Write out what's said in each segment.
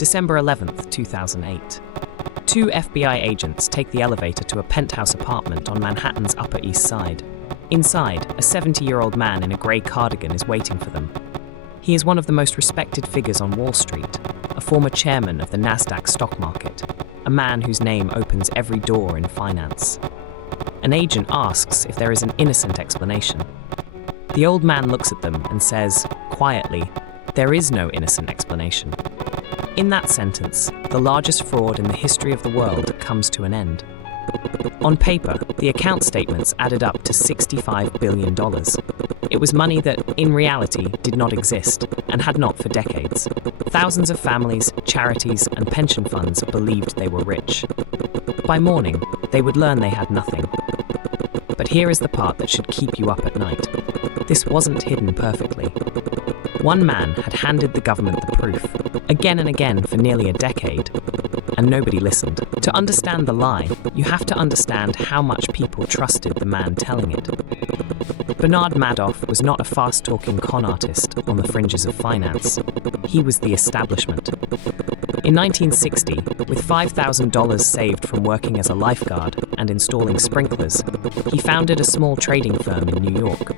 December 11th, 2008. Two FBI agents take the elevator to a penthouse apartment on Manhattan's Upper East Side. Inside, a 70-year-old man in a grey cardigan is waiting for them. He is one of the most respected figures on Wall Street, a former chairman of the NASDAQ stock market, a man whose name opens every door in finance. An agent asks if there is an innocent explanation. The old man looks at them and says, quietly, "There is no innocent explanation." In that sentence, the largest fraud in the history of the world comes to an end. On paper, the account statements added up to $65 billion. It was money that, in reality, did not exist, and had not for decades. Thousands of families, charities, and pension funds believed they were rich. By morning, they would learn they had nothing. But here is the part that should keep you up at night. This wasn't hidden perfectly. One man had handed the government the proof, again and again for nearly a decade, and nobody listened. To understand the lie, you have to understand how much people trusted the man telling it. Bernie Madoff was not a fast-talking con artist on the fringes of finance. He was the establishment. In 1960, with $5,000 saved from working as a lifeguard and installing sprinklers, he founded a small trading firm in New York.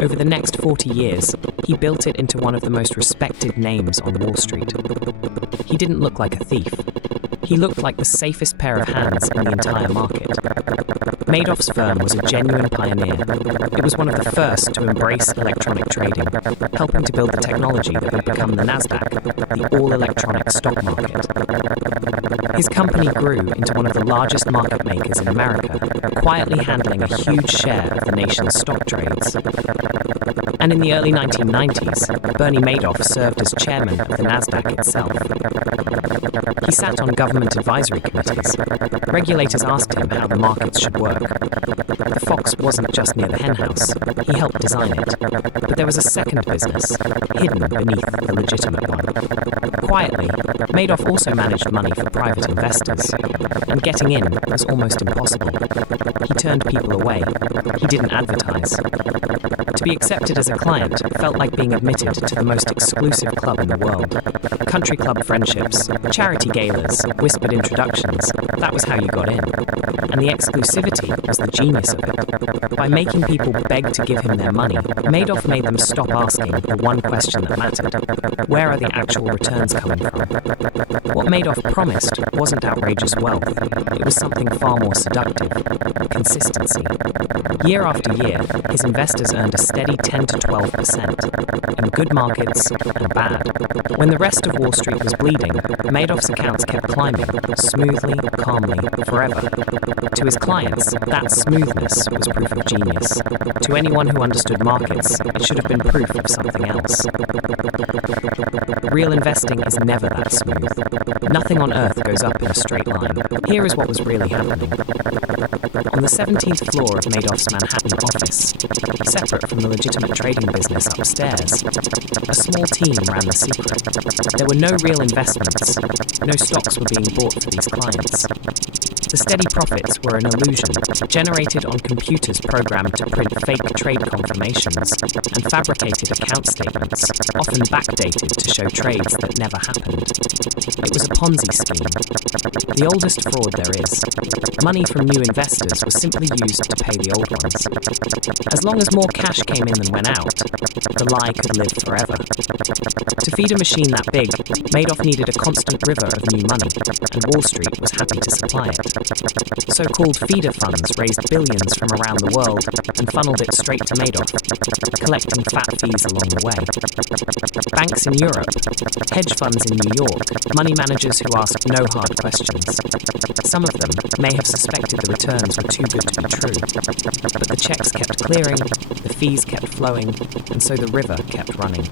Over the next 40 years, he built it into one of the most respected names on Wall Street. He didn't look like a thief. He looked like the safest pair of hands in the entire market. Madoff's firm was a genuine pioneer. It was one of the first to embrace electronic trading, helping to build the technology that would become the NASDAQ, the all-electronic stock market. His company grew into one of the largest market makers in America, quietly handling a huge share of the nation's stock trades. And in the early 1990s, Bernie Madoff served as chairman of the NASDAQ itself. He sat on government advisory committees. Regulators asked him how the markets should work. The fox wasn't just near the henhouse. He helped design it. But there was a second business, hidden beneath the legitimate one. Quietly, Madoff also managed money for private investors, and getting in was almost impossible. He turned people away. He didn't advertise. To be accepted as a client felt like being admitted to the most exclusive club in the world. Country club friendships, charity galas, whispered introductions, that was how you got in. And the exclusivity was the genius of it. By making people beg to give him their money, Madoff made them stop asking the one question that mattered. Where are the actual returns coming from? What Madoff promised wasn't outrageous wealth. It was something far more seductive: consistency. Year after year, his investors earned a steady 10 to 12%, in good markets and bad. When the rest of Wall Street was bleeding, Madoff's accounts kept climbing, smoothly, calmly, forever. To his clients, that smoothness was proof of genius. To anyone who understood markets, it should have been proof of something else. Real investing is never that smooth. Nothing on earth goes up in a straight line. Here is what was really happening. On the 17th floor of Madoff's Manhattan office, separate from the legitimate trading business upstairs, a small team ran the secret. There were no real investments. No stocks were being bought for these clients. The steady profits were an illusion, generated on computers programmed to print fake trade confirmations and fabricated account statements, often backdated to show trades that never happened. It was a Ponzi scheme, the oldest fraud there is. Money from new investors was simply used to pay the old ones. As long as more cash came in than went out, the lie could live forever. To feed a machine that big, Madoff needed a constant river of new money, and Wall Street was happy to supply it. So-called feeder funds raised billions from around the world and funneled it straight to Madoff, collecting fat fees along the way. Banks in Europe, hedge funds in New York, money managers who asked no hard questions. Some of them may have suspected the returns were too good to be true, but the checks kept clearing, the fees kept flowing, and so the river kept running.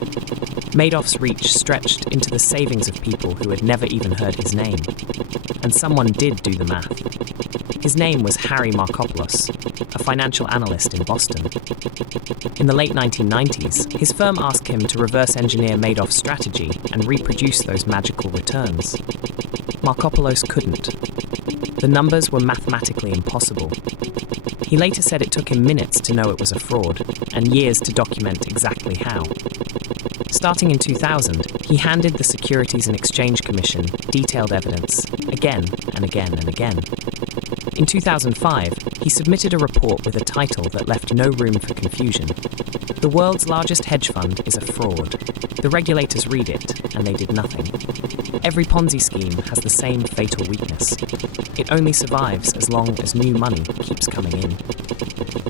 Madoff's reach stretched into the savings of people who had never even heard his name. And someone did do the math. His name was Harry Markopolos, a financial analyst in Boston. In the late 1990s, his firm asked him to reverse engineer Madoff's strategy and reproduce those magical returns. Markopolos couldn't. The numbers were mathematically impossible. He later said it took him minutes to know it was a fraud, and years to document exactly how. Starting in 2000, he handed the Securities and Exchange Commission detailed evidence again and again and again. In 2005, he submitted a report with a title that left no room for confusion. The world's largest hedge fund is a fraud. The regulators read it, and they did nothing. Every Ponzi scheme has the same fatal weakness. It only survives as long as new money keeps coming in.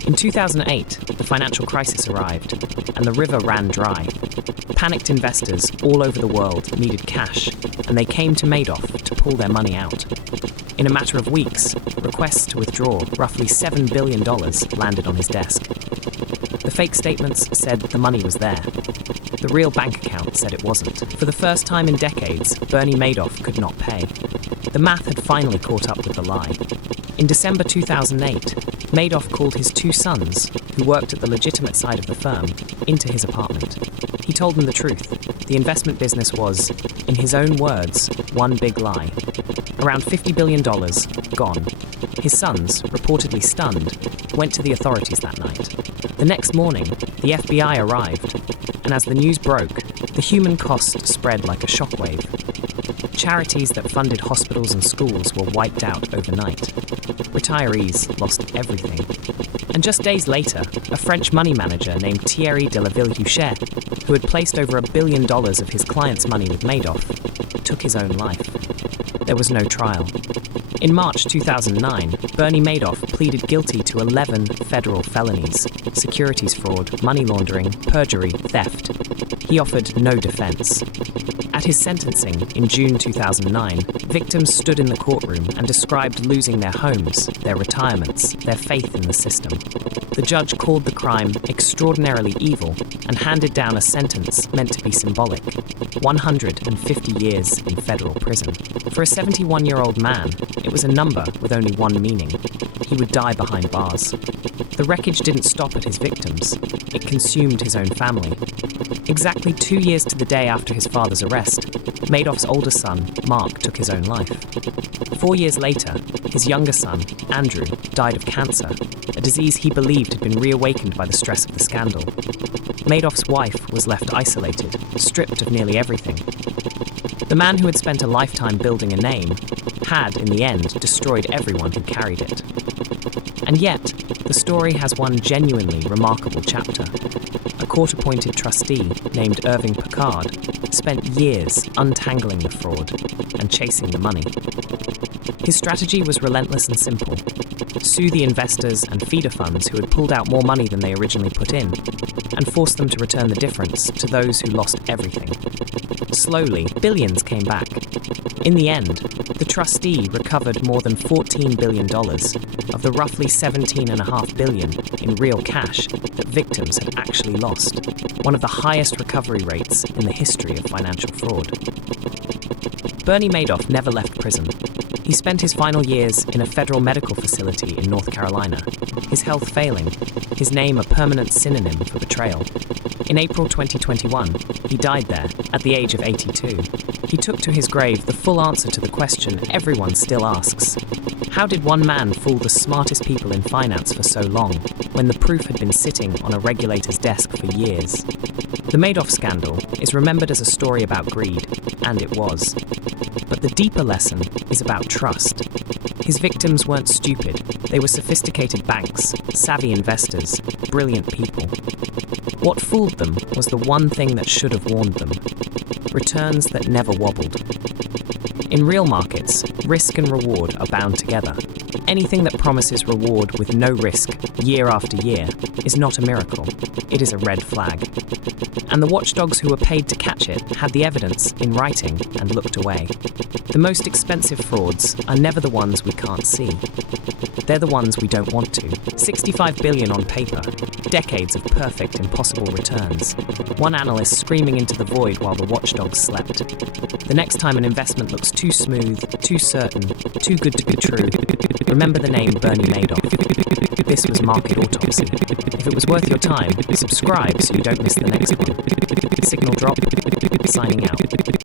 In 2008, the financial crisis arrived, and the river ran dry. Panicked investors all over the world needed cash, and they came to Madoff to pull their money out. In a matter of weeks, requests to withdraw roughly $7 billion landed on his desk. The fake statements said the money was there. The real bank account said it wasn't. For the first time in decades, Bernie Madoff could not pay. The math had finally caught up with the lie. In December 2008, Madoff called his two sons, who worked at the legitimate side of the firm, into his apartment. He told them the truth. The investment business was, in his own words, one big lie. Around $50 billion gone. His sons, reportedly stunned, went to the authorities that night. The next morning, the FBI arrived, and as the news broke, the human cost spread like a shockwave. Charities that funded hospitals and schools were wiped out overnight. Retirees lost everything. And just days later, a French money manager named Thierry de la Villehuchet, who had placed over $1 billion of his clients' money with Madoff, took his own life. There was no trial. In March 2009, Bernie Madoff pleaded guilty to 11 federal felonies: securities fraud, money laundering, perjury, theft. He offered no defense. At his sentencing in June 2009, victims stood in the courtroom and described losing their homes, their retirements, their faith in the system. The judge called the crime extraordinarily evil and handed down a sentence meant to be symbolic: 150 years in federal prison. For a 71-year-old man, it was a number with only one meaning: he would die behind bars. The wreckage didn't stop at his victims. It consumed his own family. Exactly 2 years to the day after his father's arrest, Madoff's older son, Mark, took his own life. 4 years later, his younger son, Andrew, died of cancer, a disease he believed had been reawakened by the stress of the scandal. Madoff's wife was left isolated, stripped of nearly everything. The man who had spent a lifetime building a name had, in the end, destroyed everyone who carried it. And yet, the story has one genuinely remarkable chapter. A court-appointed trustee named Irving Picard spent years untangling the fraud and chasing the money. His strategy was relentless and simple: sue the investors and feeder funds who had pulled out more money than they originally put in, and force them to return the difference to those who lost everything. Slowly, billions came back. In the end, the trustee recovered more than $14 billion of the roughly $17.5 billion in real cash that victims had actually lost, one of the highest recovery rates in the history of financial fraud. Bernie Madoff never left prison. He spent his final years in a federal medical facility in North Carolina, his health failing, his name a permanent synonym for betrayal. In April 2021, he died there at the age of 82. He took to his grave the full answer to the question everyone still asks: how did one man fool the smartest people in finance for so long, when the proof had been sitting on a regulator's desk for years? The Madoff scandal is remembered as a story about greed, and it was. But the deeper lesson is about trust. His victims weren't stupid. They were sophisticated banks, savvy investors, brilliant people. What fooled them was the one thing that should have warned them: returns that never wobbled. In real markets, risk and reward are bound together. Anything that promises reward with no risk, year after year, is not a miracle. It is a red flag. And the watchdogs who were paid to catch it had the evidence in writing and looked away. The most expensive frauds are never the ones we can't see. They're the ones we don't want to. 65 billion on paper, decades of perfect, impossible returns. One analyst screaming into the void while the watchdogs slept. The next time an investment looks too smooth, too certain, too good to be true, remember the name Bernie Madoff. This was Market Autopsy. If it was worth your time, subscribe so you don't miss the next one. Signal drop, signing out.